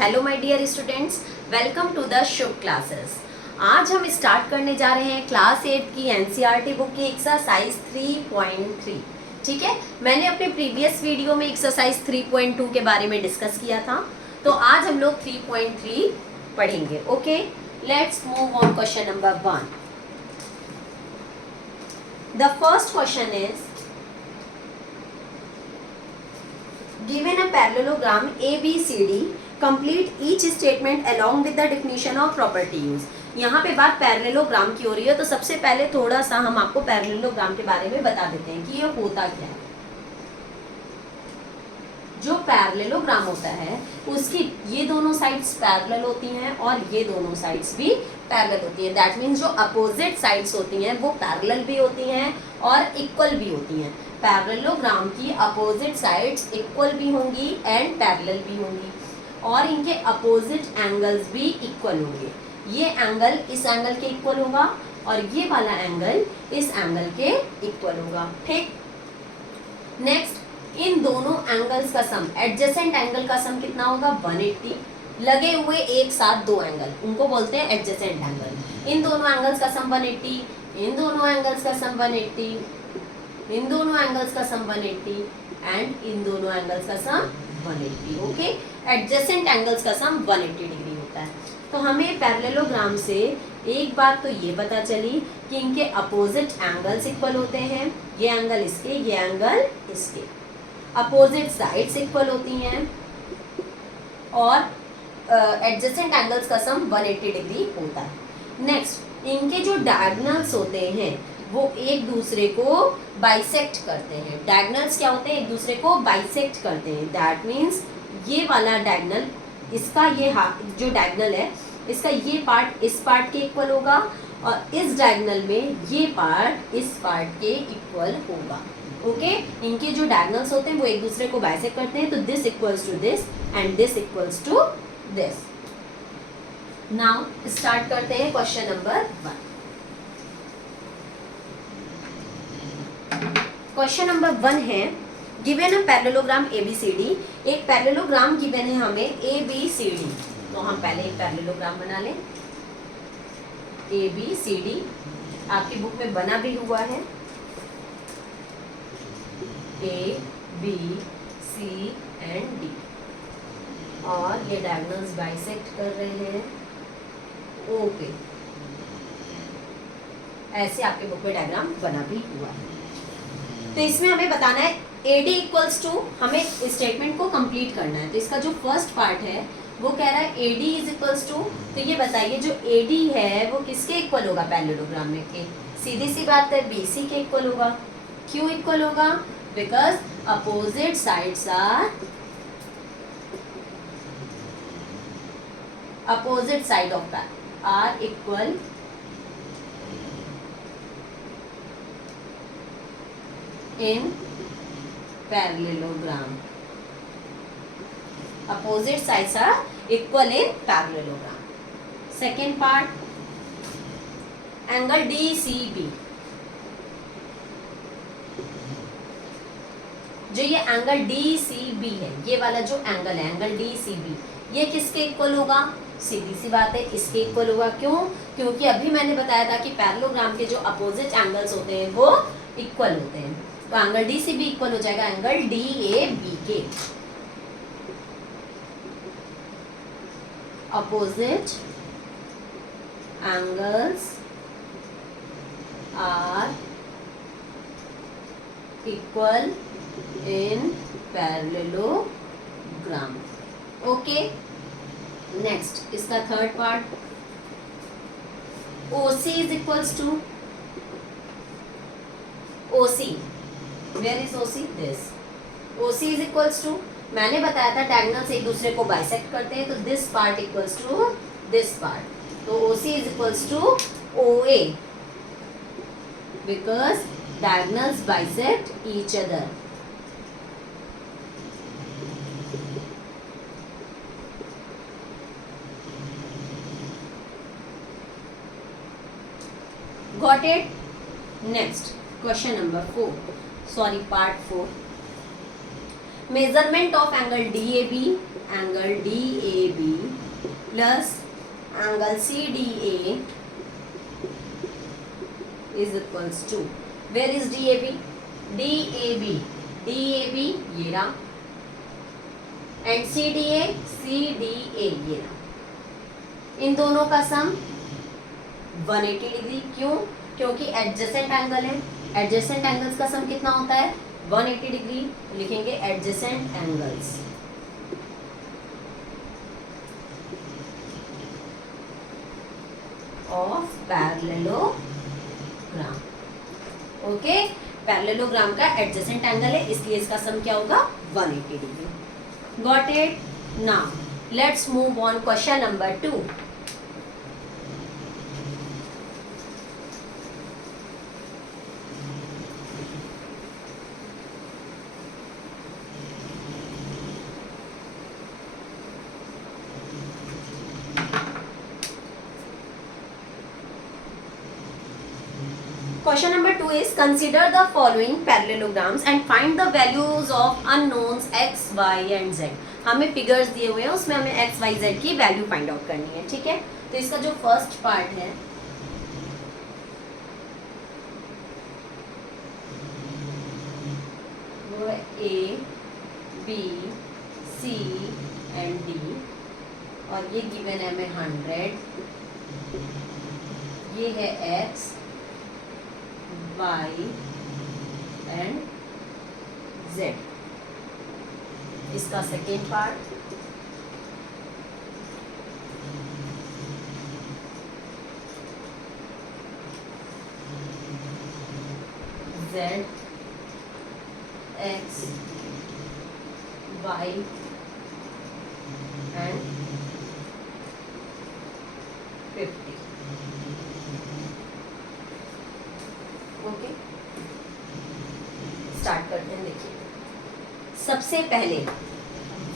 Hello my dear students, welcome to the Shubh classes. आज हम start करने जा रहे हैं क्लास 8 की एनसीईआरटी बुक की एक्सरसाइज 3.3। ठीक है, मैंने अपने प्रीवियस वीडियो में एक्सरसाइज 3.2 के बारे में डिस्कस किया था, तो आज हम लोग 3.3 पढ़ेंगे। Okay, let's move on question number 1। The first question is given a parallelogram ABCD, complete each statement along with the definition of property use। यहाँ पे बात पैरेललोग्राम की हो रही है, तो सबसे पहले थोड़ा सा हम आपको पैरेललोग्राम के बारे में बता देते हैं कि ये होता क्या है। जो पैरेललोग्राम होता है उसकी ये दोनों साइड्स पैरेलल होती हैं और ये दोनों साइड्स भी पैरेलल होती हैं। दैट मीन्स जो अपोजिट साइड्स होती हैं वो पैरेलल भी होती हैं और इक्वल भी होती हैं। पैरेललोग्राम की अपोजिट साइड्स इक्वल भी होंगी एंड पैरेलल भी होंगी और इनके अपोजिट एंगल्स भी इक्वल होंगे। ये एंगल इस एंगल के इक्वल होगा और ये वाला एंगल इस एंगल के इक्वल होगा। ठीक, नेक्स्ट, इन दोनों एंगल्स का सम, एडजेसेंट एंगल का सम कितना होगा? 180। लगे हुए एक साथ दो एंगल, उनको बोलते हैं एडजेसेंट एंगल। इन दोनों एंगल्स का सम 180, इन दोनों एंगल्स का सम 180, इन दोनों एंगल्स का सम 180 एंड इन दोनों एंगल्स का सम 180। ओके, एडजेसेंट एंगल्स का सम 180 डिग्री होता है। तो हमें पैरेललोग्राम से एक बात तो ये पता चली कि इनके अपोजिट एंगल्स इक्वल होते हैं। ये एंगल इसके, ये एंगल इसके, अपोजिट साइड्स इक्वल होती हैं और एडजेसेंट एंगल्स का सम 180 डिग्री होता है। नेक्स्ट, इनके जो डायगोनल्स होते हैं वो एक दूसरे को बाइसेक्ट करते हैं। डायगोनल्स क्या होते हैं? एक दूसरे को बाइसेक्ट करते हैं। दैट मीन्स ये वाला डायगोनल, इसका ये जो डायगोनल है इसका ये पार्ट इस पार्ट के इक्वल होगा और इस डायगोनल में ये पार्ट इस पार्ट के इक्वल होगा। ओके, इनके जो डायगोनल्स होते हैं वो एक दूसरे को बाइसेक्ट करते हैं, तो this equals to this and this equals to this. Now start करते हैं क्वेश्चन नंबर 1। क्वेश्चन नंबर 1 है गिवन अ पैरेललोग्राम ABCD। एक पैरेललोग्राम गिवन है हमें ABCD, तो हम पहले एक पैरेललोग्राम बना लें। ABCD आपकी बुक में बना भी हुआ है, A B C and D, और ये डायगोनल्स बाइसेक्ट कर रहे हैं O पे। ऐसे आपके बुक में डायग्राम बना भी हुआ है। तो इसमें हमें बताना है AD इक्वल्स टू, हमें स्टेटमेंट को कंप्लीट करना है। तो इसका जो फर्स्ट पार्ट है वो कह रहा है AD इज इक्वल्स टू, तो ये बताइए जो AD है वो किसके इक्वल होगा पैरेललोग्राम में के? सीधी सी बात है, BC के इक्वल होगा। क्यों इक्वल होगा? Because opposite sides opposite side of are equal in parallelogram। Opposite sides are equal in parallelogram। Second part, angle DCB। जो ये एंगल DCB है, ये वाला जो एंगल है एंगल DCB, ये किसके इक्वल होगा? सीधी सी बात है, इसके इक्वल होगा। क्यों? क्योंकि अभी मैंने बताया था कि पैरेललोग्राम के जो अपोजिट एंगल्स होते हैं वो इक्वल होते हैं, तो एंगल DCB इक्वल हो जाएगा एंगल DAB के। Opposite angles are equal in parallelogram. Okay, next इसका third part, OC is equals to OC। Where is OC? This। OC is equals to, मैंने बताया था डायगोनल्स एक दूसरे को बाइसेक्ट करते हैं, तो this part equals to this part, तो OC is equals to OA because diagonals bisect each other। Got it? Next, question number 4, sorry part 4। measurement of angle DAB plus angle C D A is equals to, where is D A B, D A B, D A B ये रहा, and C D ए ये रहा, इन दोनों का sum 180 degree. क्यों? क्योंकि adjacent angle है, adjacent angles का सम कितना होता है 180 डिग्री। लिखेंगे adjacent angles of parallelogram. Okay, parallelogram का एडजेसेंट एंगल है, इसलिए इसका सम क्या होगा 180 degree. Got it? Now let's move on question number 2। Question number 2 is consider the following parallelograms and find the values of unknowns x, y and z। हमें figures दिए हुए हैं, उसमें हमें x, y, z की वैल्यू फाइंड आउट करनी है। ठीक है, तो इसका जो फर्स्ट पार्ट है वो है a, b, c and d, और ये गिवन है हमें 100, ये है x, y एंड z। इसका second part z, x, y and 50। Okay, start करते हैं। देखिए, सबसे पहले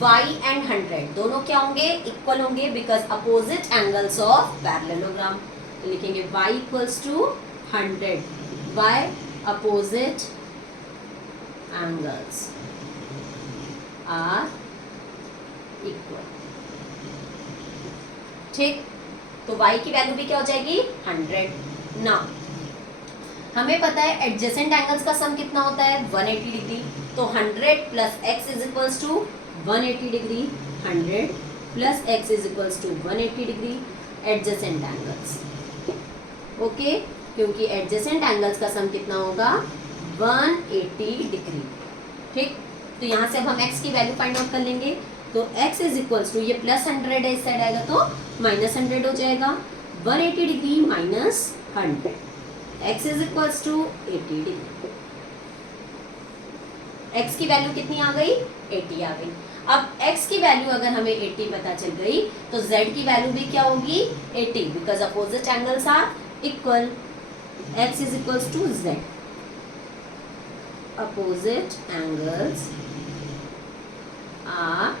y एंड 100 दोनों क्या होंगे, इक्वल होंगे, because opposite angles of parallelogram. तो लिखेंगे y equals to 100, y opposite angles are equal. ठीक, तो y की वैल्यू भी क्या हो जाएगी 100। ना हमें पता है एडजेसेंट एंगल्स का सम कितना होता है 180 डिग्री, तो 100 plus x is equals to 180 degree, 100 plus x is equals to 180 degree adjacent angles. Okay, क्योंकि एडजेसेंट एंगल्स का सम कितना होगा 180 डिग्री। ठीक, तो यहाँ से अब हम x की वैल्यू फाइंड आउट कर लेंगे। तो x इज इक्वल्स टू, ये प्लस 100 है, इस साइड आएगा तो माइनस 100 हो जाएगा, 180 degree minus 100, x is equals to 80 degree. x की वैल्यू कितनी आ गई 80 आ गई। अब x की वैल्यू अगर हमें 80 पता चल गई तो z की वैल्यू भी क्या होगी 80, because opposite angles are equal. x is equals to z, opposite angles are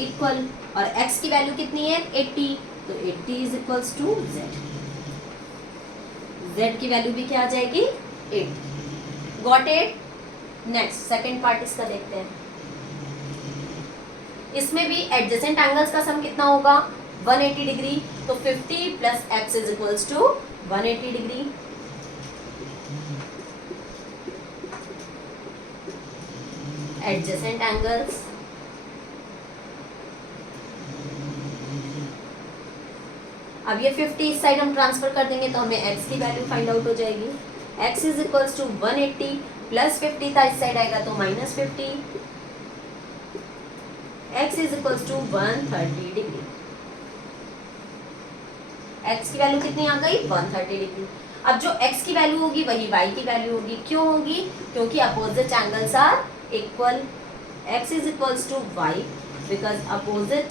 equal, और x की वैल्यू कितनी है 80, तो 80 is equals to z। z की वैल्यू भी क्या आ जाएगी 80। Got it? Next second part इसका देखते हैं। इसमें भी एडजेसेंट एंगल्स का सम कितना होगा 180 डिग्री, तो 50 plus x is equals to 180 degree. Adjacent angles अब ये 50 इस साइड हम ट्रांसफर कर देंगे तो हमें x की वैल्यू फाइंड आउट हो जाएगी। x is equals to 180 plus 50 था, इस साइड आएगा तो minus 50, x is equals to 130 degree. x की वैल्यू कितनी आ गई 130 डिग्री। अब जो x की वैल्यू होगी वही y की वैल्यू होगी। क्यों होगी? क्योंकि opposite angles are equal. x is equals to y because opposite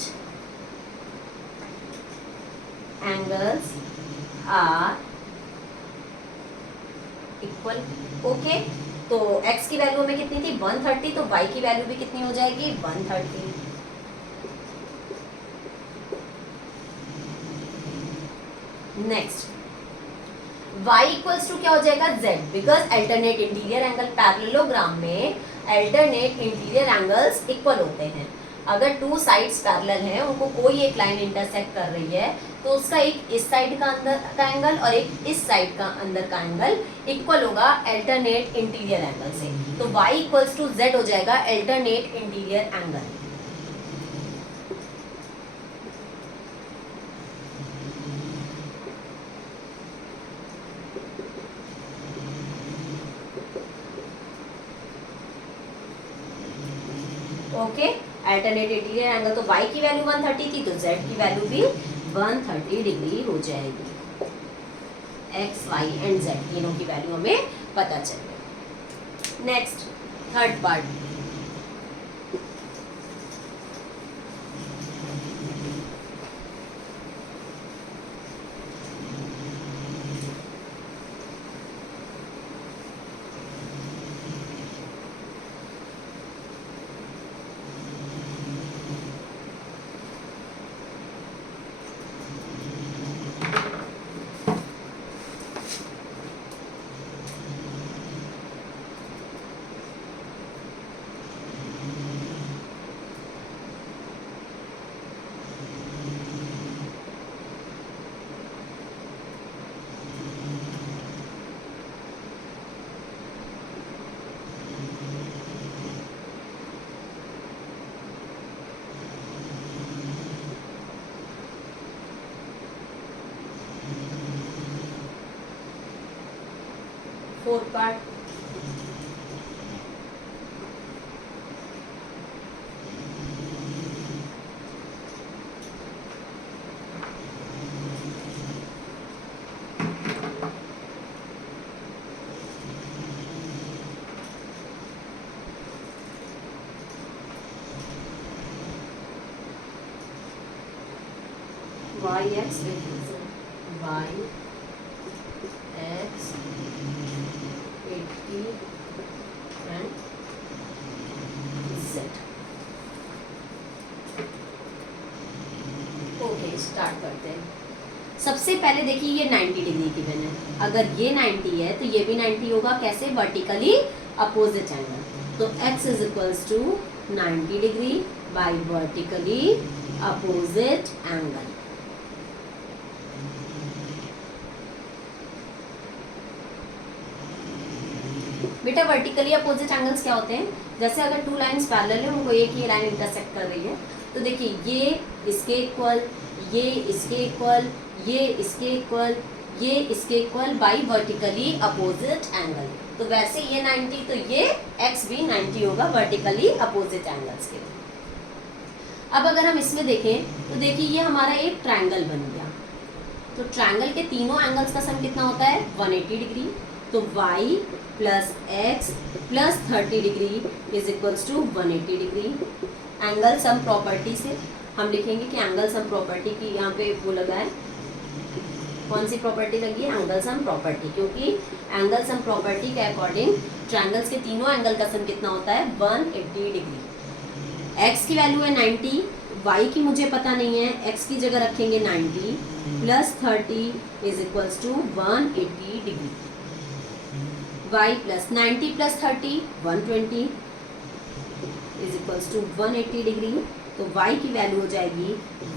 angles are equal। Okay, तो x की वैल्यू हमें कितनी थी 130, तो y की वैल्यू भी कितनी हो जाएगी 130। नेक्स्ट y इक्वल्स टू क्या हो जाएगा z, because alternate interior angle parallelogram में अल्टरनेट इंटीरियर एंगल्स इक्वल होते हैं। अगर टू साइड्स पैरेलल हैं, उनको कोई एक लाइन इंटरसेक्ट कर रही है, तो उसका एक इस साइड का अंदर का एंगल और एक इस साइड का अंदर का एंगल इक्वल होगा अल्टरनेट इंटीरियर एंगल से। तो y इक्वल्स टू z हो जाएगा alternate interior angle. Okay, alternate interior angle, तो y की वैल्यू 130 थी, तो z की वैल्यू भी 130 डिग्री हो जाएगी। x, y एंड z तीनों की वैल्यू हमें पता चल गई। Next third part, fourth part, y x y x 80 and z। Okay, start करते हैं। सबसे पहले देखिए ये 90 डिग्री की गिवन है, अगर ये 90 है तो ये भी 90 होगा। कैसे? वर्टिकली अपोजिट एंगल, तो x is equals to 90 degree by vertically opposite angle. बेटा वर्टिकली अपोजिट एंगल्स क्या होते हैं? जैसे अगर टू लाइंस पैरेलल है, उनको एक ही लाइन इंटरसेक्ट कर रही है, तो देखिए ये इसके इक्वल, ये इसके इक्वल, ये इसके इक्वल, ये इसके equal by vertically opposite angle. तो वैसे ये 90, तो ये x भी 90 होगा वर्टिकली अपोजिट एंगल्स के। अब अगर हम इसमें देखें तो देखिए ये हमारा एक ट्रायंगल बन गया। तो ट्रायंगल के तीनों एंगल्स का सम कितना होता है? 180 डिग्री। तो y plus x plus 30 degree is equals to 180 degree. Angle sum property से हम लिखेंगे कि एंगल सम प्रॉपर्टी की यहाँ पे वो लगा है, कौन सी प्रॉपर्टी लगी है? एंगल सम प्रॉपर्टी, क्योंकि एंगल सम प्रॉपर्टी के अकॉर्डिंग ट्रायंगल्स के तीनों एंगल का सम कितना होता है? 180 डिग्री। x की वैल्यू है 90, y की मुझे पता नहीं है, x की जगह रखेंगे 90 plus 30 is equals to 180 degree. y plus 90 plus 30 120 is equals to 180 degree. तो y की वैल्यू हो जाएगी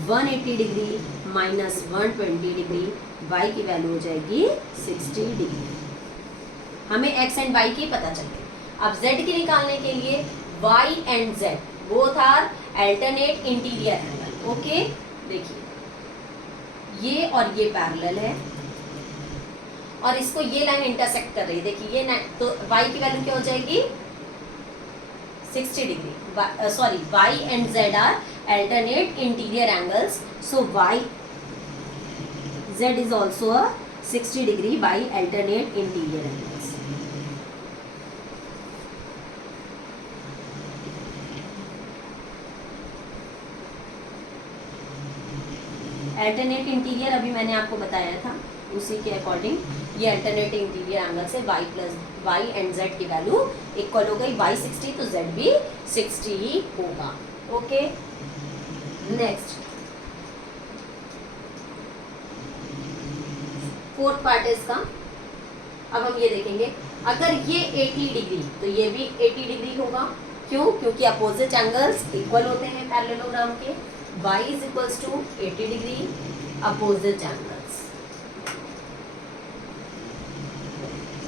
180 डिग्री माइनस 120 डिग्री, y की वैल्यू हो जाएगी 60 डिग्री। हमें x एंड y की पता चल गई। अब z की निकालने के लिए y and z both are alternate interior angle. Okay, देखिए ये और ये पैरेलल है और इसको ये लाइन इंटरसेक्ट कर रही है। देखिए ये तो y की वैल्यू क्या हो जाएगी? 60 degree. Sorry, y and z are alternate interior angles, so y z is also a 60 degree by alternate interior angles. Alternate interior अभी मैंने आपको बताया था, उसी के अकॉर्डिंग ये अल्टरनेट इंटीरियर एंगल से y plus y and z की वैल्यू इक्वल हो गई। y 60 तो z भी 60 ही होगा। ओके, नेक्स्ट फोर्थ पार्ट है इसका। अब हम ये देखेंगे, अगर ये 80 डिग्री तो ये भी 80 डिग्री होगा, क्यों? क्योंकि अपोजिट एंगल्स इक्वल होते हैं पैरेललोग्राम के। y is equals to 80 degree opposite angles.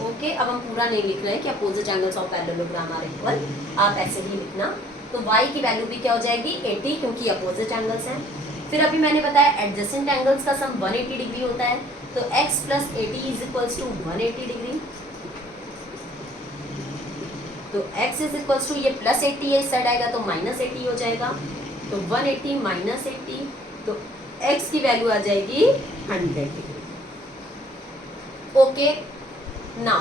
Okay, अब हम पूरा नहीं लिख रहे हैं कि opposite angles of parallelogram are equal, आप ऐसे ही लिखना। तो y की वैल्यू भी क्या हो जाएगी 80, क्योंकि अपोजिट एंगल्स हैं। फिर अभी मैंने बताया एडजेसेंट एंगल्स का सम 180 डिग्री होता है, तो x plus 80 is equals to 180 degree. तो x इज इक्वल्स टू, ये प्लस 80 है, इस साइड आएगा तो माइनस 80 हो जाएगा, तो 180 माइनस 80, तो x की वैल्यू आ जाएगी 100 डिग्री। ओके, नाउ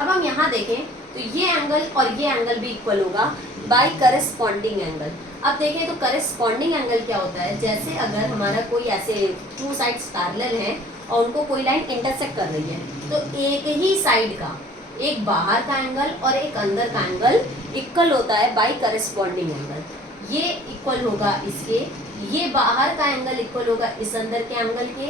अब हम यहाँ देखें तो ये एंगल और ये एंगल भी इक्वल होगा बाय करस्पॉन्डिंग एंगल। अब देखें तो करस्पॉन्डिंग एंगल क्या होता है, जैसे अगर हमारा कोई ऐसे टू साइड्स पैरेलल हैं और उनको कोई लाइन इंटरसेक्ट कर रही है, तो एक ही साइड का, एक बाहर का एंगल और एक अंदर का एंगल इक्वल होता है बाय करस्पॉन्डिंग एंगल। ये इक्वल होगा इसके, ये बाहर का एंगल इक्वल होगा इस अंदर के एंगल के,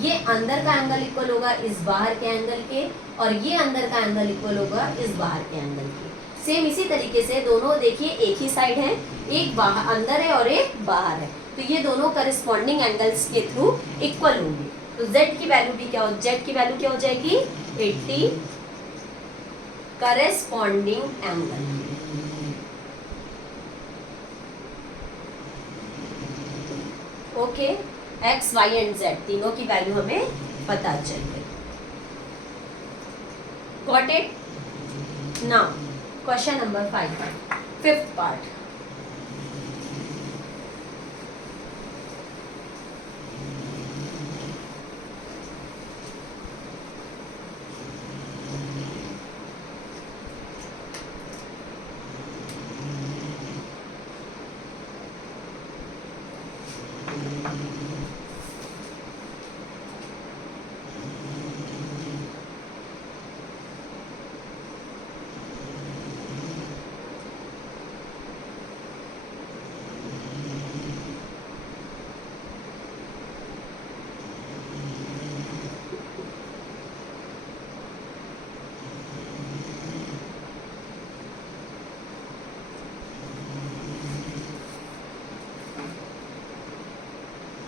ये अंदर का एंगल इक्वल होगा इस बाहर के एंगल के, और ये अंदर का एंगल इक्वल होगा इस बाहर के एंगल के। सेम इसी तरीके से दोनों देखिए एक ही साइड है, एक बाहर अंदर है और एक बाहर है, तो ये दोनों करस्पॉन्डिंग एंगल्स के थ्रू इक्वल होंगे। तो z की वैल्यू भी क्या हो, z की वैल्यू क्या हो जाएगी 80 corresponding angle. Okay, x, y and z तीनों की वैल्यू हमें पता चल गई। Got it? Now question number 5, fifth part.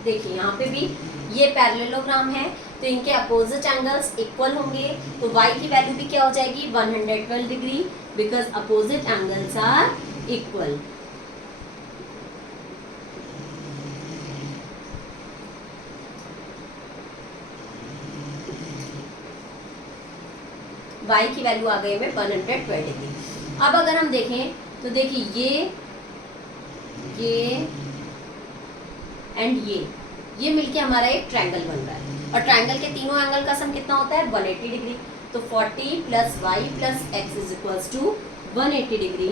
देखिए यहाँ पे भी ये पैरेललोग्राम है, तो इनके अपोजिट एंगल्स इक्वल होंगे, तो y की वैल्यू भी क्या हो जाएगी 112 degree, because opposite angles are equal. y की वैल्यू आ गई हमें 112 डिग्री। अब अगर हम देखें तो देखिए ये एंड ये मिलके हमारा एक ट्रायंगल बन रहा है, और ट्रायंगल के तीनों एंगल का सम कितना होता है 180 डिग्री। तो 40 plus Y plus x is equals to 180 degree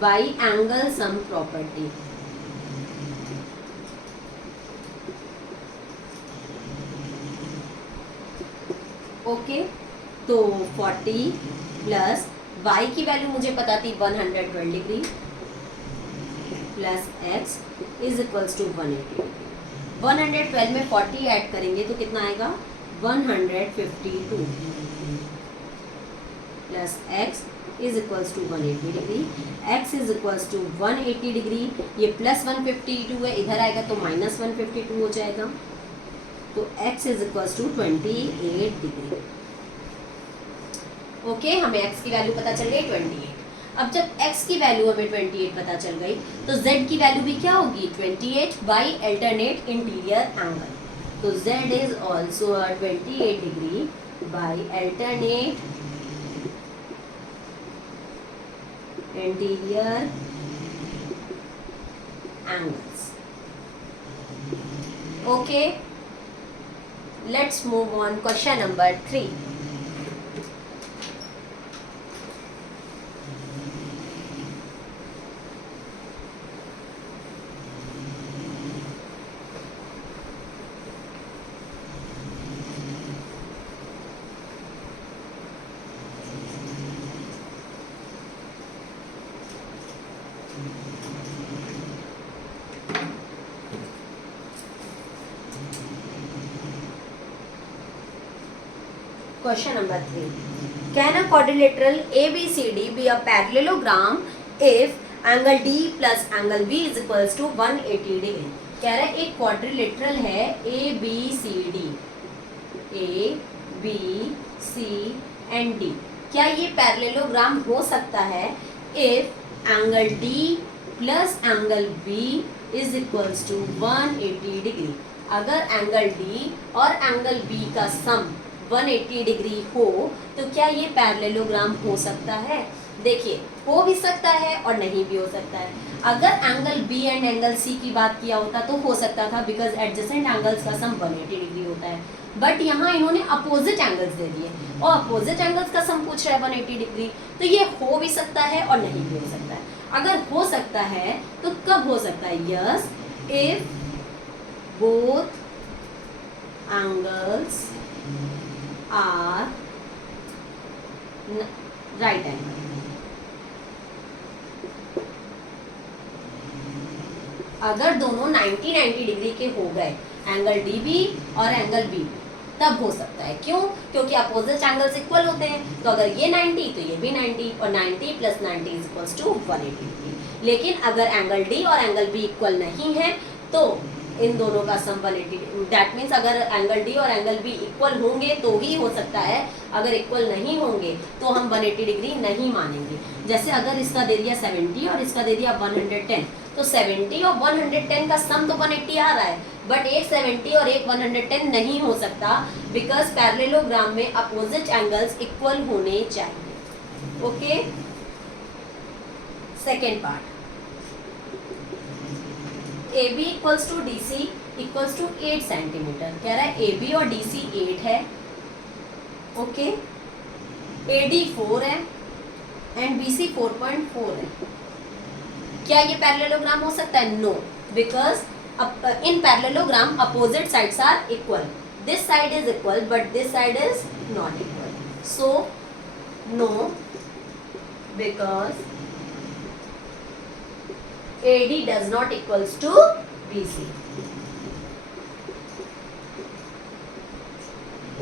by angle sum property. Okay, तो 40 प्लस वाई की वैल्यू मुझे पता थी 112 degree plus x is equals to 180। 112 में 40 ऐड करेंगे तो कितना आएगा 152 plus x is equals to 180 degree, x is equals to 180 degree, ये प्लस 152 है, इधर आएगा तो माइनस 152 हो जाएगा, तो x is equals to 28 degree. Okay, हमें x की वैल्यू पता चल गई 28। अब जब x की वैल्यू हमें 28 पता चल गई, तो z की वैल्यू भी क्या होगी 28 बाई अल्टरनेट इंटीरियर एंगल। तो z is also 28 degree by alternate interior angles. Okay, let's move on question number 3। Question number 3. Can a quadrilateral ABCD be a parallelogram if angle D plus angle B is equals to 180 degree. कह रहा है एक quadrilateral है ABCD, ABC and D, क्या ये parallelogram हो सकता है if angle D plus angle B is equals to 180 degree. अगर एंगल D और एंगल B का सम 180 डिग्री हो तो क्या ये पैरेललोग्राम हो सकता है? देखिए, हो भी सकता है और नहीं भी हो सकता है। अगर angle B and angle C की बात किया होता तो हो सकता था, बिकॉज एडजेसेंट एंगल्स का सम 180 डिग्री होता है। बट यहाँ इन्होंने अपोजिट एंगल्स दे दिए और अपोजिट एंगल्स का सम पूछ रहा है 180 डिग्री, तो ये हो भी सकता है और नहीं भी हो सकता है। अगर हो सकता है तो कब हो सकता है? Yes, if both angles are right angle. अगर दोनों 90 डिग्री के हो गए, एंगल DB और एंगल B, तब हो सकता है। क्यों? क्योंकि अपोजिट एंगल्स इक्वल होते हैं। तो अगर ये 90 तो ये भी 90 और 90 plus 90 is equals to 180 degree. लेकिन अगर एंगल D और एंगल B इक्वल नहीं है तो इन दोनों का सम 180, दैट मीन्स अगर एंगल D और एंगल B इक्वल होंगे तो ही हो सकता है, अगर इक्वल नहीं होंगे तो हम 180 डिग्री नहीं मानेंगे। जैसे अगर इसका दे दिया 70 और इसका दे दिया 110, तो 70 और 110 का सम तो 180 आ रहा है, बट एक 70 और एक 110 नहीं हो सकता, बिकॉज पैरेललोग्राम में अपोजिट एंगल्स इक्वल होने चाहिए। Okay, second part, AB equals to DC equals to 8 centimetre. कह रहा है AB और DC 8 है, ओके, AD 4 है एंड BC 4.4 है। क्या ये पैरेललोग्राम हो सकता है? No, because in parallelogram opposite sides are equal. This side is equal but this side is not equal, so no, because AD does not equals to BC.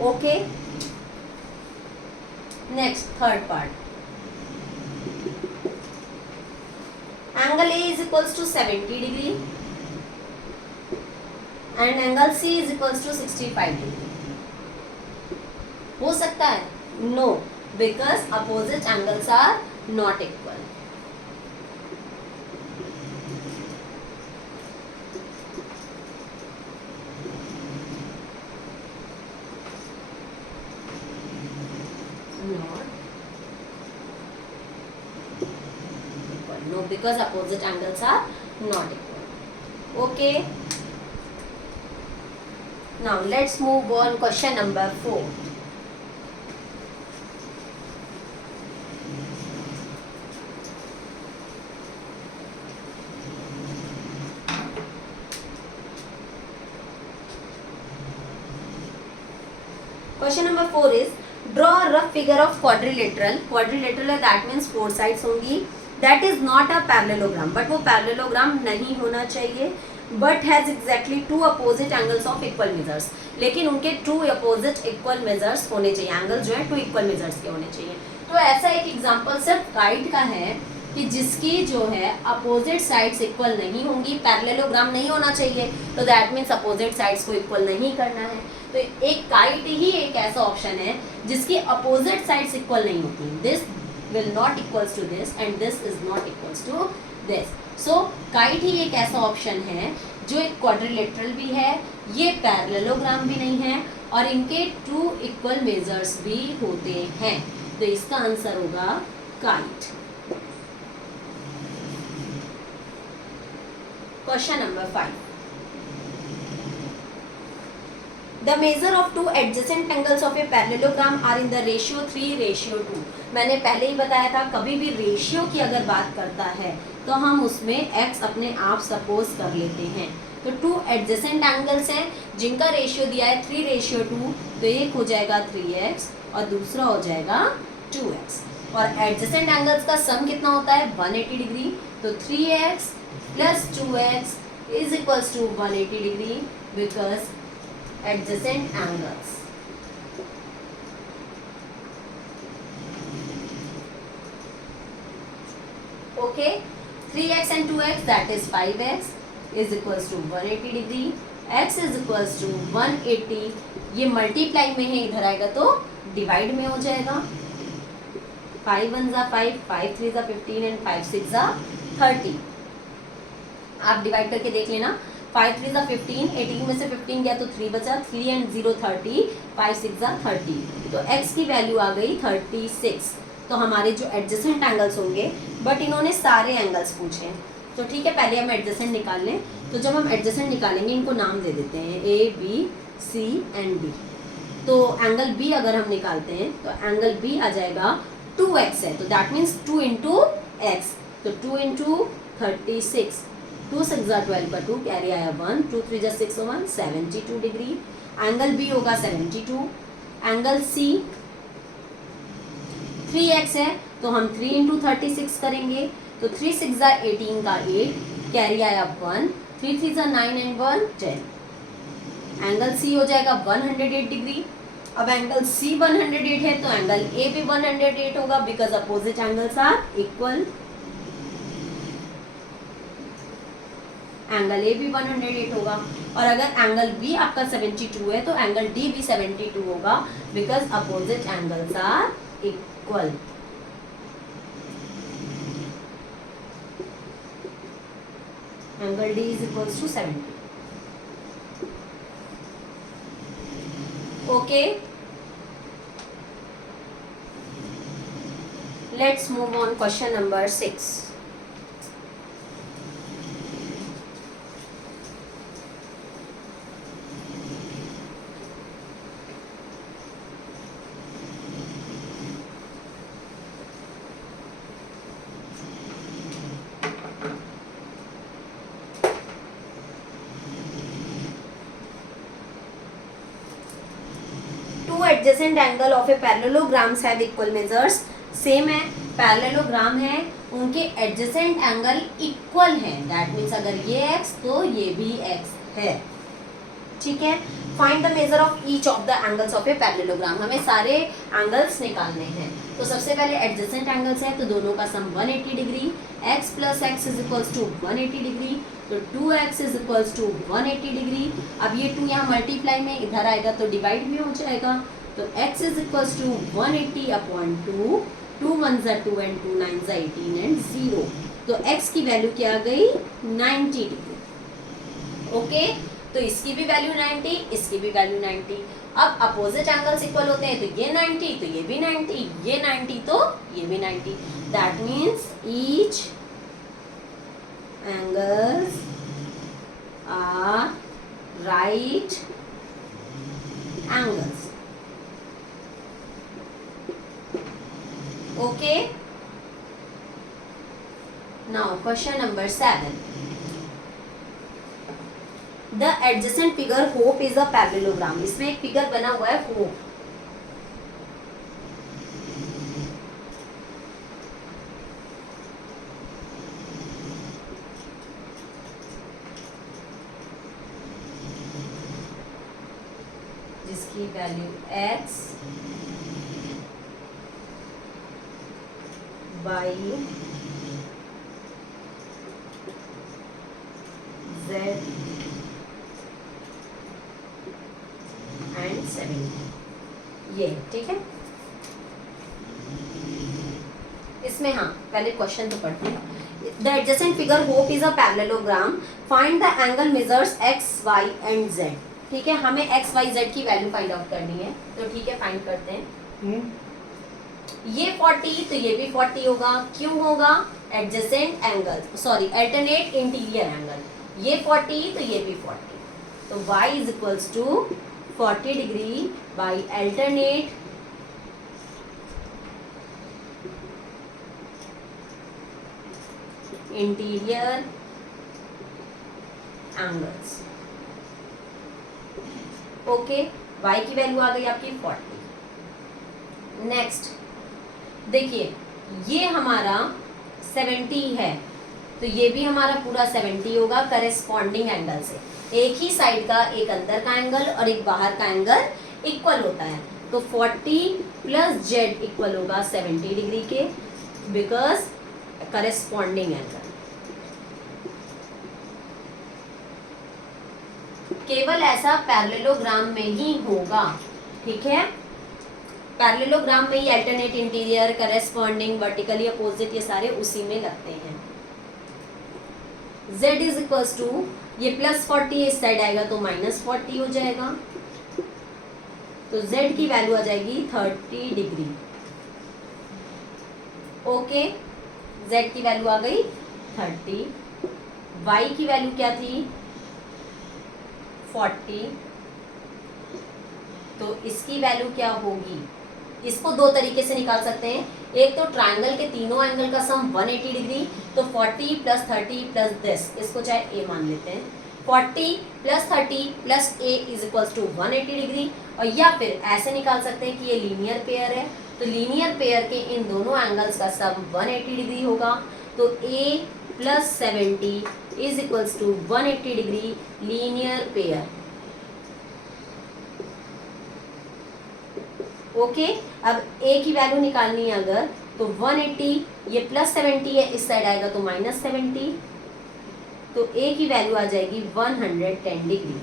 Okay. Next, third part. Angle A is equals to 70 degree and angle C is equals to 65 degree. हो सकता है? No, because opposite angles are not equal. No, because opposite angles are not equal. Okay. Now let's move on. Question number 4. Question number 4 is draw a rough figure of quadrilateral. Quadrilateral है, that means 4 sides होंगी. That is not a parallelogram, but वो parallelogram नहीं होना चाहिए. But has exactly two opposite angles of equal measures. लेकिन उनके two opposite equal measures होने चाहिए. Angles जो है two equal measures के होने चाहिए. तो ऐसा एक एग्जाम्पल सिर्फ काइट का है कि जिसकी जो है अपोजिट साइड्स इक्वल नहीं होंगी, पैरेललोग्राम नहीं होना चाहिए, तो दैट मीन्स अपोजिट साइड्स को इक्वल नहीं करना है। तो एक काइट ही एक ऐसा ऑप्शन है जिसकी अपोजिट साइड्स इक्वल नहीं होती। This will not equals to this and this is not equals to this. So kite ही एक ऐसा ऑप्शन है जो एक क्वाड्रिलेटरल भी है, ये पैरेललोग्राम भी नहीं है और इनके टू इक्वल मेजर्स भी होते हैं। तो इसका आंसर होगा kite. Question number 5, the measure of two adjacent angles of a parallelogram are in the ratio 3:2। मैंने पहले ही बताया था, कभी भी रेशियो की अगर बात करता है तो हम उसमें x अपने आप सपोज कर लेते हैं। तो टू एडजेसेंट एंगल्स हैं जिनका रेशियो दिया है 3:2, तो एक हो जाएगा 3x और दूसरा हो जाएगा 2x। और एडजेसेंट एंगल्स का सम कितना होता है? 180 डिग्री। तो 3x plus 2x is equals to 180 degree because adjacent angles. Okay 3x and 2x that is 5x is equals to 180 degree, x is equals to 180, ये मल्टीप्लाई में है, इधर आएगा तो डिवाइड में हो जाएगा, 5 1 जा 5, 5 3 जा 15 एंड 5 6 जा 30। आप डिवाइड करके देख लेना, 5 3 जा 15, 18 में से 15 गया तो 3 बचा, 3 एंड 0 30, 5 6 जा 30, तो x की वैल्यू आ गई 36। तो हमारे जो एडजेसेंट एंगल्स होंगे, बट इन्होंने सारे एंगल्स पूछे हैं, तो ठीक है पहले हम एडजेसेंट निकाल लें। तो जब हम एडजेसेंट निकालेंगे इनको नाम दे देते हैं A B C and D। तो एंगल B अगर हम निकालते हैं तो एंगल B आ जाएगा 2x है, तो दैट मीन्स 2 इंटू एक्स, तो 2 इंटू 36, 2 6 जा 12 का 2 कैरी आया 1, 2 3 जा 6 1, 72 डिग्री। एंगल B होगा 72। एंगल C 3x है, तो हम 3 इंटू 36 करेंगे, तो 3 6 जा 18 का 8 कैरी आया 1, 3 3 जा 9 एंड 1 10। एंगल C हो जाएगा 108 डिग्री। अब एंगल C 108 है तो एंगल A भी 108 होगा, because opposite angles are equal. Angle A भी 108 होगा, और अगर एंगल B आपका 72 है तो एंगल D भी 72 होगा, because opposite angles are equal. Angle D is equals to 70. Okay, let's move on question number 6. Adjacent angle of A parallelograms have equal measures. Same है, पैरेललोग्राम है, उनके एडजेसेंट एंगल इक्वल है, that means अगर ये x तो ये भी x है, ठीक है। Find the measure of each of the angles of a parallelogram, हमें सारे एंगल्स निकालने हैं। तो सबसे पहले एडजेसेंट एंगल्स है, तो दोनों का sum 180 degree, x plus x is equals to 180 degree, तो 2x is equals to 180 degree. अब ये 2 यहाँ मल्टीप्लाई में इधर आएगा तो डिवाइड में हो जाएगा, तो x is equals to 180 upon 2, 2 1 जा 2 एंड 2 9 जा 18 एंड 0, तो x की वैल्यू क्या आ गई 90 डिग्री। ओके, तो इसकी भी वैल्यू 90, इसकी भी वैल्यू 90। अब अपोजिट एंगल्स इक्वल होते हैं, तो ये 90 तो ये भी 90, ये 90 तो ये भी 90, that means each angles are right angles. Okay, now question number 7। The adjacent figure hope is a parallelogram, इसमें एक फिगर बना हुआ है होप। जिसकी value x by z and 70, ये ठीक है। इसमें हाँ पहले क्वेश्चन तो पढ़ते हैं। The adjacent figure hope is a parallelogram, find the angle measures x y and z। ठीक है, हमें x y z की वैल्यू फाइंड आउट करनी है, तो ठीक है फाइंड करते हैं। ये 40 तो ये भी 40 होगा, क्यों होगा, adjacent angle, sorry alternate interior angle, ये 40 तो ये भी 40, तो y is equals to 40 degree by alternate interior angles. Okay, y की वैल्यू आ गई आपकी 40। नेक्स्ट देखिए, ये हमारा 70 है, तो ये भी हमारा पूरा 70 होगा करेस्पॉन्डिंग एंगल से। एक ही साइड का, एक अंदर का एंगल और एक बाहर का एंगल इक्वल होता है, तो 40 प्लस z इक्वल होगा 70 डिग्री के, बिकॉज करस्पॉन्डिंग एंगल। केवल ऐसा पैरेललोग्राम में ही होगा, ठीक है। पैरेललोग्राम में ही alternate interior, corresponding, vertically opposite, ये सारे उसी में लगते हैं। z इज इक्वल्स टू, ये +40 इस साइड आएगा तो -40 हो जाएगा, तो z की वैल्यू आ जाएगी 30 डिग्री। ओके, z की वैल्यू आ गई 30, y की वैल्यू क्या थी 40, तो इसकी वैल्यू क्या होगी। इसको दो तरीके से निकाल सकते हैं, एक तो ट्रायंगल के तीनों एंगल का सम 180 डिग्री, तो 40 + 30 + this, इसको चाहे a मान लेते हैं, 40 + 30 + a is equals to 180 degree. और या फिर ऐसे निकाल सकते हैं कि ये लीनियर पेयर है, तो लीनियर पेयर के इन दोनों एंगल्स का सम 180 डिग्री होगा, तो a + 70 is equals to 180 degree linear pair. Okay, अब a की वैल्यू निकालनी है अगर, तो 180, ये +70 है, इस साइड आएगा तो -70, तो a की वैल्यू आ जाएगी 110 डिग्री।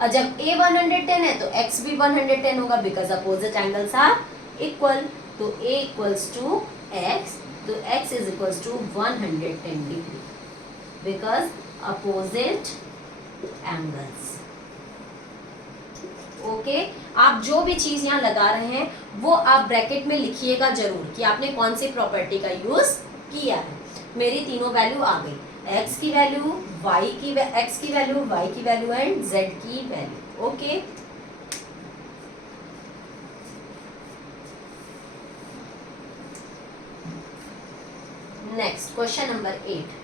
और जब a 110 है तो x भी 110 होगा, because opposite angles are equal, तो a इक्वल्स टू x, तो x is equals to 110 degree because opposite angles. Okay, आप जो भी चीज यहाँ लगा रहे हैं वो आप ब्रैकेट में लिखिएगा जरूर कि आपने कौन सी प्रॉपर्टी का यूज किया है। मेरी तीनों वैल्यू आ गई, x की वैल्यू, x की वैल्यू, y की वैल्यू एंड z की value. Okay, next question number 8।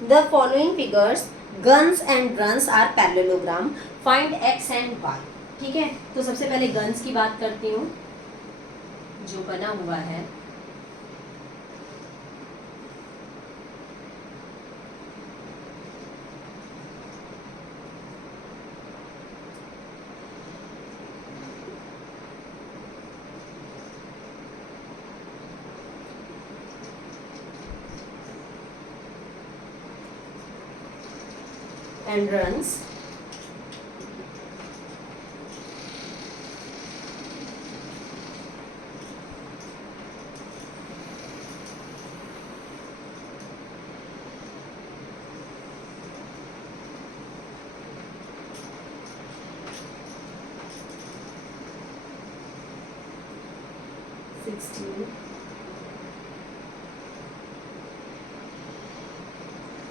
The following figures, guns and runs are parallelogram. Find x and y. ठीक है, तो सबसे पहले guns की बात करती हूँ, जो बना हुआ है। And runs,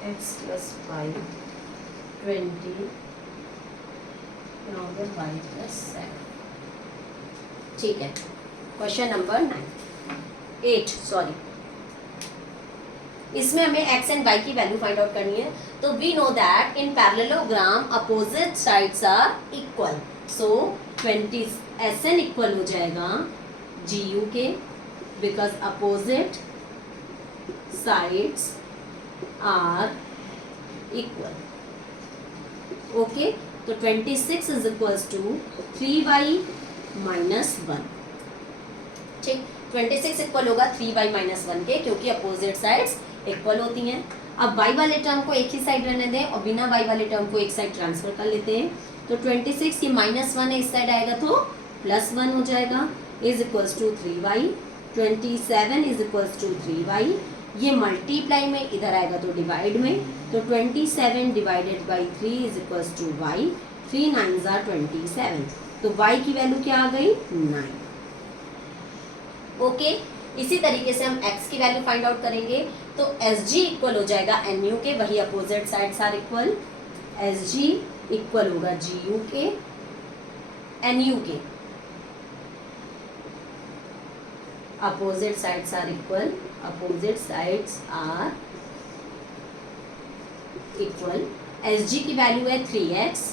x plus 5 20 y plus 7। ठीक है, क्वेश्चन नंबर 8 सॉरी, इसमें हमें x एंड y की वैल्यू फाइंड आउट करनी है। तो we know that in parallelogram opposite sides are equal, so 20 SN equal हो जाएगा GU के, because opposite sides are equal. Okay, तो 26 is equals to 3y minus 1। ठीक, 26 इक्वल होगा 3y माइनस 1 के, क्योंकि अपोजिट साइड्स इक्वल होती हैं। अब y वाले टर्म को एक ही साइड रहने दें और बिना y वाले टर्म को एक साइड ट्रांसफर कर लेते हैं। तो 26 की -1 है, इस साइड आएगा तो +1 हो जाएगा, is equals to 3y। 27 is equals to 3y, ये मल्टीप्लाई में इधर आएगा तो डिवाइड में, तो 27 divided by 3 is equals to y। 3 9s are 27, तो y की वैल्यू क्या आ गई 9। ओके, इसी तरीके से हम x की वैल्यू फाइंड आउट करेंगे, तो SG इक्वल हो जाएगा NU के, वही opposite sides are equal, SG equal होगा GU के, NU के, opposite sides are equal, opposite sides are equal S G की वैल्यू है 3x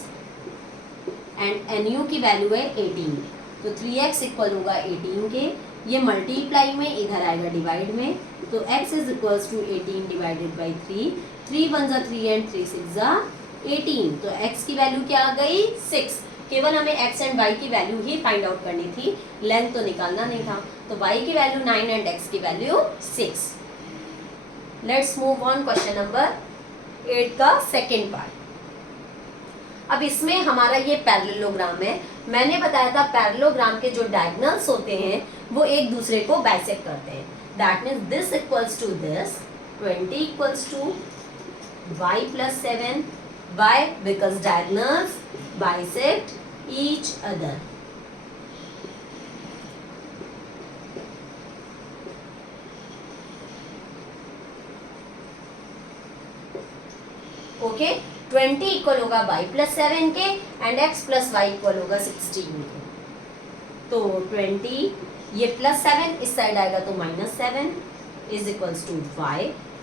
एंड एन यू की वैल्यू है 18। तो 3x इक्वल होगा 18 के, ये मल्टीप्लाई में इधर आएगा डिवाइड में, तो x is equals to 18 divided by 3, 3 one जा 3 एंड 3 सिक्स जा 18। तो x की वैल्यू क्या आ गई 6। केवल हमें x एंड y की वैल्यू ही फाइंड आउट करनी थी, लेंथ तो निकालना नहीं था। तो y की वैल्यू 9 एंड x की value 6। Let's move on question number 8 का सेकेंड पार्ट। अब इसमें हमारा ये पैरेललोग्राम है। मैंने बताया था पैरेललोग्राम के जो डायगोनल्स होते हैं वो एक दूसरे को बाइसेक्ट करते हैं। That means this equals to this, 20 equals to y plus 7 by because diagonals bisect each other. Okay 20 equal होगा y प्लस 7 के and x plus y equal होगा 16 के। तो 20 ये प्लस 7 इस साइड आएगा तो minus 7 is equals to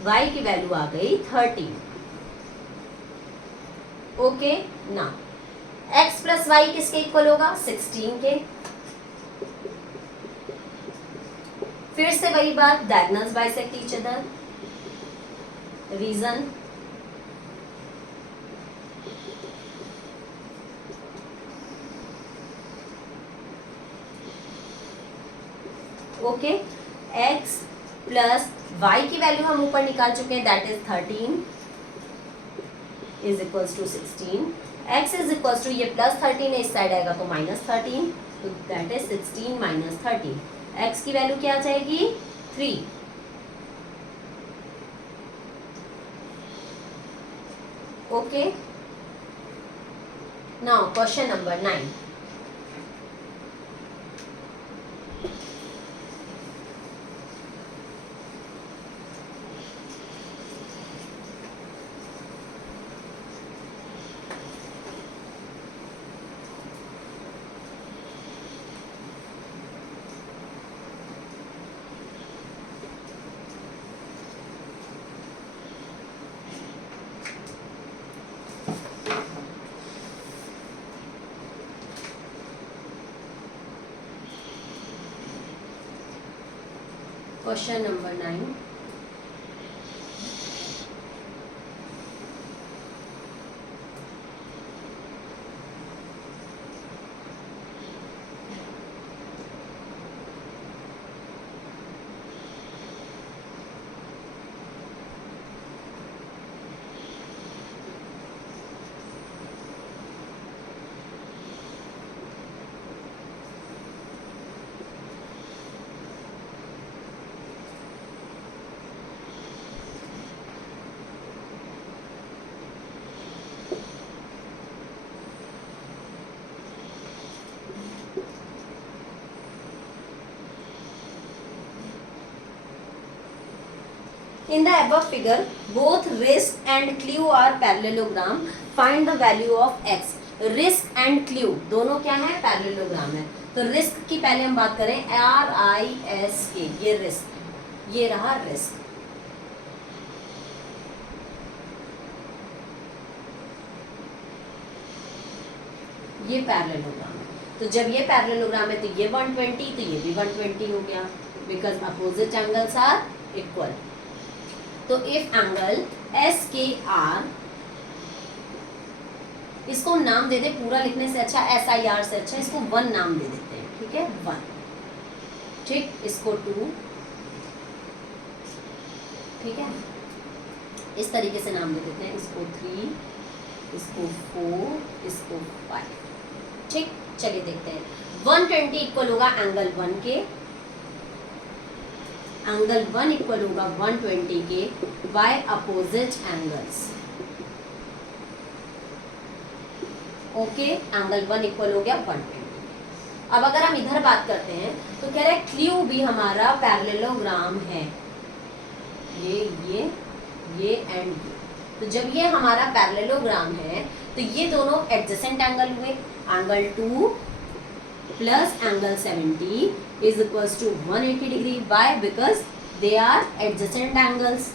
y की वैल्यू आ गई 13। ओके ना x प्लस वाई किसके इक्वल होगा 16 के। फिर से वही बात, diagonals bisect each other. Reason okay x plus y की वैल्यू हम ऊपर निकाल चुके हैं, that is 13 is equals to 16। x is equals to ये प्लस 13 है, इस साइड आएगा तो माइनस 13, तो दैट इज 16 माइनस 13। x की वैल्यू क्या आ जाएगी 3। Okay now question number 9। Question number 9. In the above figure, both risk and clue are parallelogram. Find the value of x. Risk and clue दोनों क्या है पैरेललोग्राम है। तो रिस्क की पहले हम बात करें RISK, ये रिस्क, ये रहा रिस्क। ये पैरेललोग्राम है। तो जब ये पैरेललोग्राम है तो ये 120, तो ये भी 120 हो गया, because opposite angles are equal. तो इफ एंगल SKR, इसको नाम दे दे, पूरा लिखने से अच्छा SIR से अच्छा इसको 1 नाम दे देते हैं, ठीक है 1, ठीक, इसको 2, ठीक है, इस तरीके से नाम दे देते हैं, इसको 3, इसको 4, इसको 5, ठीक। चलिए देखते हैं 120 इक्वल होगा एंगल 1 के, एंगल 1 इक्वल होगा 120 के by opposite angles. Okay angle 1 equal हो गया 120। अब अगर हम इधर बात करते हैं तो कह रहे हैं क्ल्यू भी हमारा पैरेललोग्राम है, ये एंड ये। तो जब ये हमारा पैरेललोग्राम है तो ये दोनों एडजेसेंट एंगल हुए, angle 2 plus angle 70 is equals to 180 degree by because they are adjacent angles.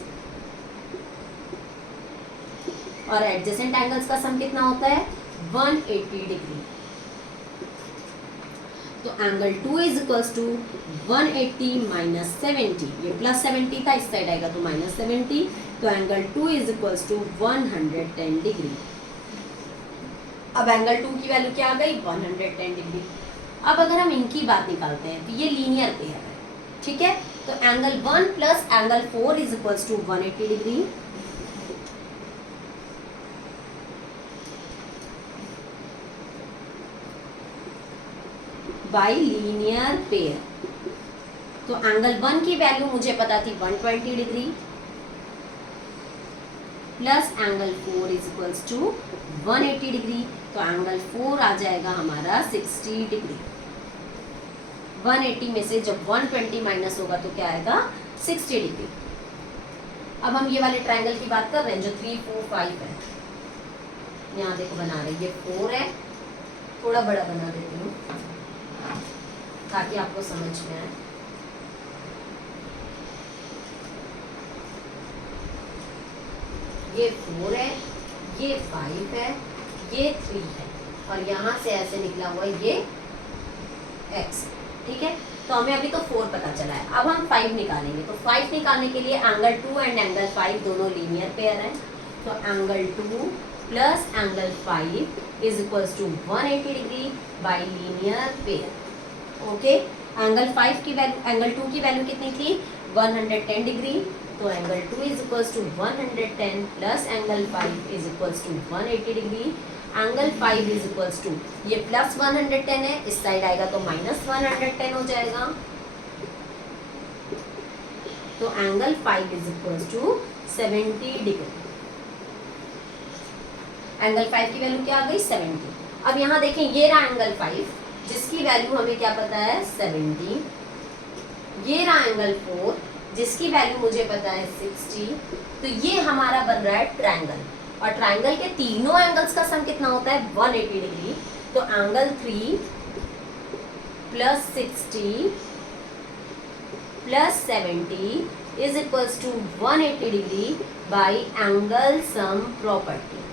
और एडजेसेंट एंगल्स का सम कितना होता है 180 डिग्री। तो angle 2 is equals to 180 minus 70, ये प्लस 70 था, इस साइड आएगा तो माइनस 70, तो angle 2 is equals to 110 degree. अब एंगल 2 की वैल्यू क्या आ गई 110 डिग्री। अब अगर हम इनकी बात निकालते हैं तो ये लीनियर पेयर है, ठीक है। तो angle 1 plus angle 4 is equals to 180 degree, by linear pair. तो एंगल 1 की वैल्यू मुझे पता थी 120 degree plus angle 4 is equals to 180 degree, तो एंगल 4 आ जाएगा हमारा 60 डिग्री। 180 में से जब 120 माइनस होगा तो क्या आएगा 60 डिग्री। अब हम ये वाले ट्रायंगल की बात कर रहे हैं जो 3 4 5 है, यहाँ देखो बना रहे, ये 4 है, थोड़ा बड़ा बना देती हूँ ताकि आपको समझ में आए। ये 4 है, ये 5 है, ये 3 है, और यहाँ से ऐसे निकला हुआ ये x, ठीक है। तो हमें अभी तो 4 पता चला है, अब हम 5 निकालेंगे। तो 5 निकालने के लिए एंगल 2 एंड एंगल 5 दोनों लीनियर पेयर हैं, तो angle 2 plus angle 5 is equals to 180 degree by linear pair. Okay, angle 5 की वैल्यू, एंगल 2 की वैल्यू कितनी थी 110 डिग्री, तो angle 2 is equals to 110 plus angle 5 is equals to 180 degree. Angle 5 is equals to, ये plus 110 है, इस side आएगा तो माइनस 110 हो जाएगा, तो angle 5 is equals to 70 degree. Angle 5 की वैल्यू क्या आ गई 70। अब यहाँ देखें, ये रहा एंगल 5 जिसकी वैल्यू हमें क्या पता है 70, ये रहा एंगल 4 जिसकी वैल्यू मुझे पता है 60। तो ये हमारा बन रहा है ट्रायंगल, और ट्रायंगल के तीनों एंगल्स का सम कितना होता है 180 डिग्री। तो angle 3 plus 60 plus 70 is equals to 180 degree by angle sum property.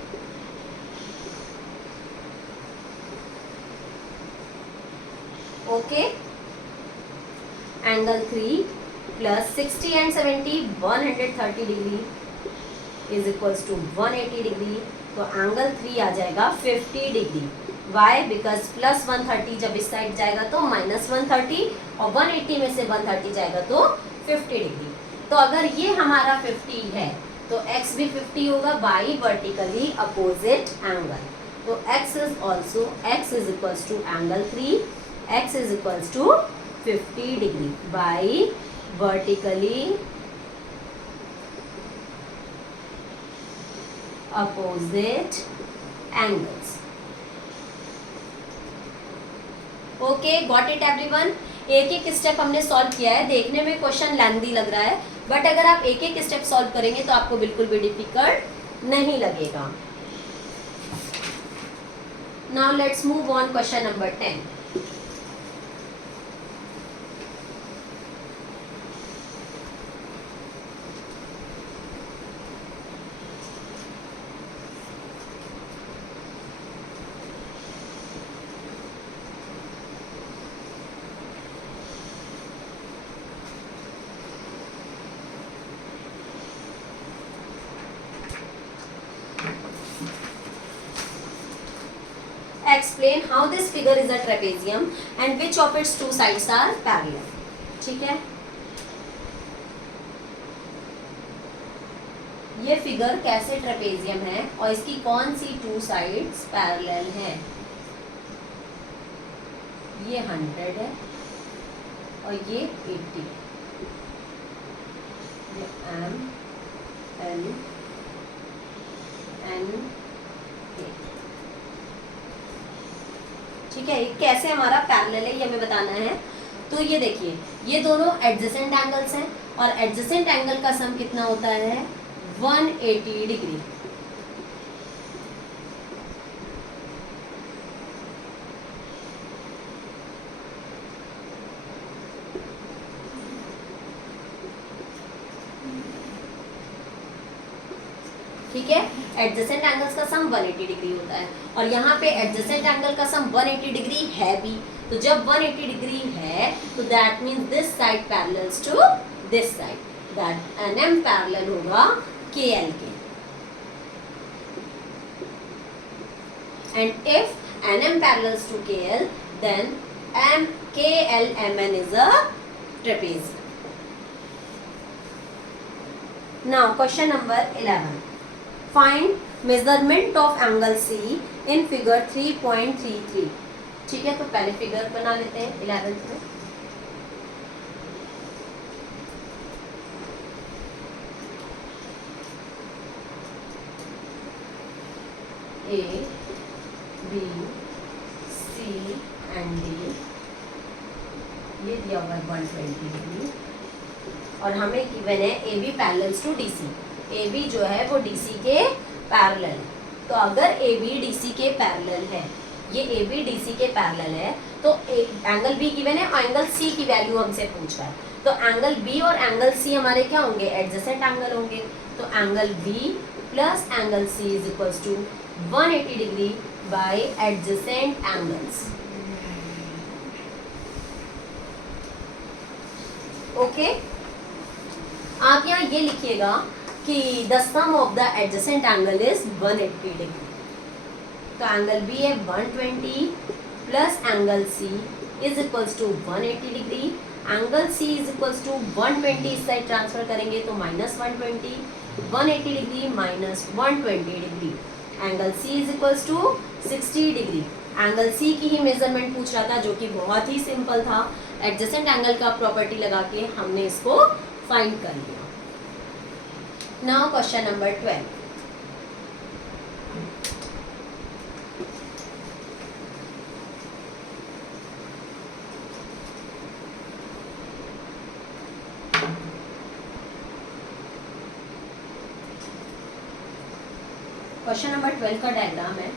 Okay, angle 3 plus 60 and 70 130 degree is equals to 180 degree, तो एंगल 3 आ जाएगा 50 डिग्री। वाई? बिकॉज प्लस 130 जब इस साइड जाएगा तो माइनस 130, और 180 में से 130 जाएगा तो 50 डिग्री। तो अगर ये हमारा 50 है तो x भी 50 होगा बाई वर्टिकली अपोजिट एंगल। तो x is also, x is equals to angle 3, x is equals to 50 degree by vertically opposite angles. Okay, got it everyone. एक एक स्टेप हमने सॉल्व किया है, देखने में क्वेश्चन लेंथी लग रहा है, बट अगर आप एक एक स्टेप सॉल्व करेंगे तो आपको बिल्कुल भी डिफिकल्ट नहीं लगेगा। Now let's move on question number 10। Explain how this figure is a trapezium and which of its two sides are parallel. ठीक है, ये फिगर कैसे ट्रेपेजियम है और इसकी कौन सी टू साइड्स पैरेलल हैं। ये 100 है और ये 80, ये M L N A। ठीक है, ये कैसे हमारा पैरेलल है ये हमें बताना है। तो ये देखिए, ये दोनों एडजेसेंट एंगल्स हैं और एडजेसेंट एंगल का सम कितना होता है 180 डिग्री। ठीक है, एडजेसेंट एंगल्स का सम 180 डिग्री होता है, और यहाँ पे एडजेसेंट एंगल का सम 180 डिग्री है भी। तो जब 180 डिग्री है तो that means this side parallels to this side, that NM parallel होगा KL के। And if NM parallels to KL, then KLMN is a trapezium. Now question number 11. Find measurement of angle C in figure 3.33. ठीक है, तो पहले figure बना लेते हैं 11th में। A, B, C and D, ये दिया हुआ है 120 डिग्री, और हमें गिवन है AB parallels to DC। AB जो है वो DC के पैरेलल है। तो अगर AB DC के पैरेलल है, ये AB DC के पैरेलल है, तो एंगल B गिवन है और एंगल C की वैल्यू हमसे पूछ रहा है। तो एंगल B और एंगल C हमारे क्या होंगे? एडजेसेंट एंगल होंगे। तो angle B plus angle C is equals to 180 degree by adjacent angles. Okay, आप यहाँ ये लिखिएगा कि the sum of the adjacent angle is 180 degree. तो एंगल B है 120 plus angle C is equals to 180 degree. Angle C is equals to 120 इस side transfer करेंगे तो minus 120, 180 degree minus 120 degree. Angle C is equals to 60 degree. Angle C की ही measurement पूछ रहा था, जो कि बहुत ही सिंपल था। एडजेसेंट एंगल का प्रॉपर्टी लगा के हमने इसको फाइंड कर लिया। Now question number 12। Question number 12 का डायग्राम है।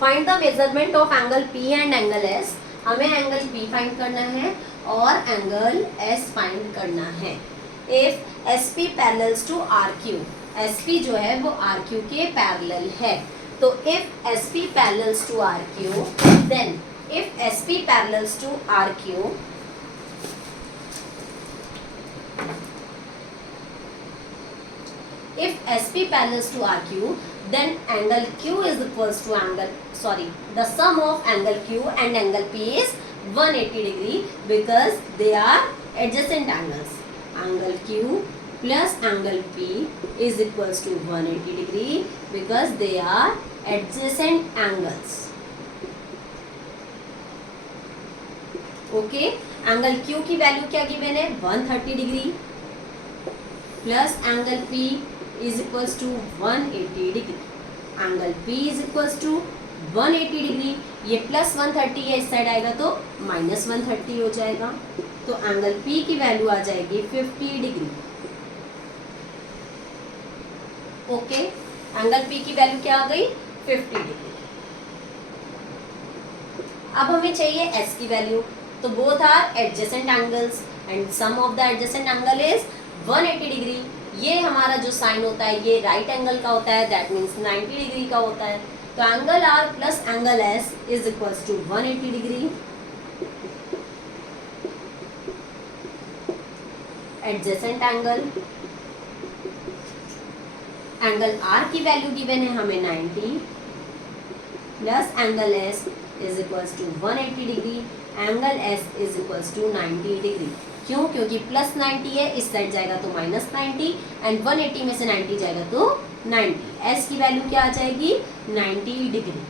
Find the measurement of angle P and angle S। हमें एंगल P फाइंड करना है और एंगल S फाइंड करना है। If SP parallels to RQ, SP जो है वो RQ के पैरेलल है। तो if SP parallels to RQ, then if SP parallels to RQ, if SP parallels to RQ, then angle Q is equals to the sum of angle Q and angle P is 180 degree because they are adjacent angles. Angle Q plus angle P is equals to 180 degree because they are adjacent angles. Okay, angle Q की वैल्यू क्या given है? 130 degree plus angle P is equals to 180 degree. Angle P is equals to 180 degree. ये plus 130 है, इस side आएगा तो minus 130 हो जाएगा। तो एंगल P की वैल्यू आ जाएगी 50 डिग्री। ओके, एंगल P की वैल्यू क्या आ गई? 50 डिग्री। अब हमें चाहिए S की वैल्यू। तो both are adjacent angles and sum of the adjacent angle is 180 degree. ये हमारा जो साइन होता है ये राइट एंगल का होता है, दैट मीन्स 90 डिग्री का होता है। तो angle R plus angle S is equals to 180 degree. Adjacent angle, angle R की वैल्यू गिवन है हमें 90 plus angle S is equals to 180 degree. Angle S is equals to 90 degree. क्यों? क्योंकि plus 90 है, इस साइड जाएगा तो माइनस 90 एंड 180 में से 90 जाएगा तो 90। S की वैल्यू क्या आ जाएगी? 90 डिग्री।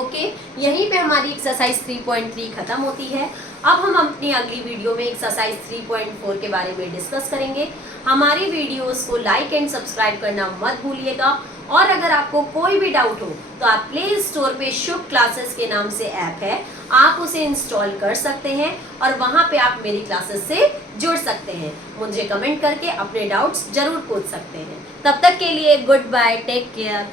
ओके, यहीं पे हमारी एक्सरसाइज 3.3 खत्म होती है। अब हम अपनी अगली वीडियो में एक्सरसाइज 3.4 के बारे में डिस्कस करेंगे। हमारी वीडियोस को लाइक एंड सब्सक्राइब करना मत भूलिएगा, और अगर आपको कोई भी डाउट हो तो आप प्ले स्टोर पे शुभ क्लासेस के नाम से ऐप है, आप उसे इंस्टॉल कर सकते हैं और वहाँ पे आप मेरी क्लासेस से जुड़ सकते हैं। मुझे कमेंट करके अपने डाउट्स जरूर पूछ सकते हैं। तब तक के लिए गुड बाय, टेक केयर।